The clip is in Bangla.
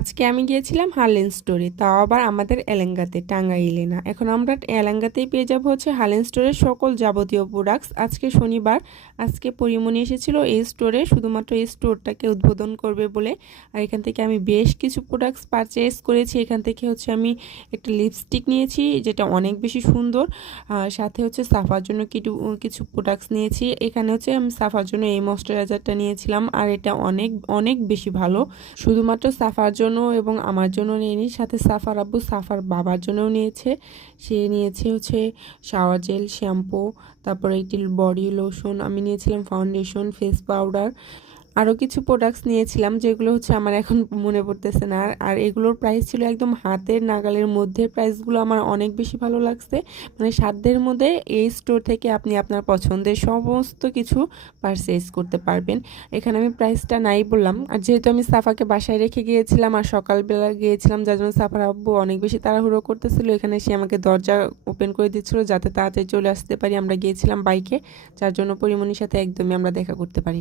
আজকে আমি গিয়েছিলাম হার্লেন স্টোরে, তাও আবার আমাদের এলেঙ্গাতে, টাঙ্গাইলে না। এখন আমরা এলেঙ্গাতেই পেয়ে যাবো হচ্ছে হার্লেন স্টোরের সকল যাবতীয় প্রোডাক্টস। আজকে শনিবার, আজকে পরিমণি এসেছিল এই স্টোরে শুধুমাত্র এই স্টোরটাকে উদ্বোধন করবে বলে। আর এখান থেকে আমি বেশ কিছু প্রোডাক্টস পারচেস করেছি। এখান থেকে হচ্ছে আমি একটা লিপস্টিক নিয়েছি যেটা অনেক বেশি সুন্দর, সাথে হচ্ছে সাফার জন্য কিছু প্রোডাক্টস নিয়েছি। এখানে হচ্ছে আমি সাফার জন্য এই ময়শ্চারাইজারটা নিয়েছিলাম, আর এটা অনেক অনেক বেশি ভালো। শুধুমাত্র সাফার জন্য এবং আমার জন্য নিইনি, সাথে সাফার আব্বু সাফার বাবার জন্যও নিয়েছে। সে নিয়েছে হচ্ছে শাওয়ার জেল, শ্যাম্পু, তারপরে একটি বডি লোশন, আমি নিয়েছিলাম ফাউন্ডেশন, ফেস পাউডার, আরও কিছু প্রোডাক্টস নিয়েছিলাম যেগুলো হচ্ছে আমার এখন মনে পড়তেছে না। আর এগুলোর প্রাইস ছিল একদম হাতের নাগালের মধ্যে। প্রাইসগুলো আমার অনেক বেশি ভালো লাগছে, মানে সাধ্যের মধ্যে। এই স্টোর থেকে আপনি আপনার পছন্দের সমস্ত কিছু পারচেজ করতে পারবেন। এখানে আমি প্রাইসটা নাই বললাম, আর যেহেতু আমি সাফাকে বাসায় রেখে গিয়েছিলাম আর সকালবেলা গিয়েছিলাম, যার জন্য সাফার আব্বু অনেক বেশি তাড়াহুড়ো করতেছিল। এখানে সে আমাকে দরজা ওপেন করে দিচ্ছিল যাতে তাড়াতাড়ি চলে আসতে পারি। আমরা গিয়েছিলাম বাইকে, যার জন্য পরিমণির সাথে একদমই আমরা দেখা করতে পারি।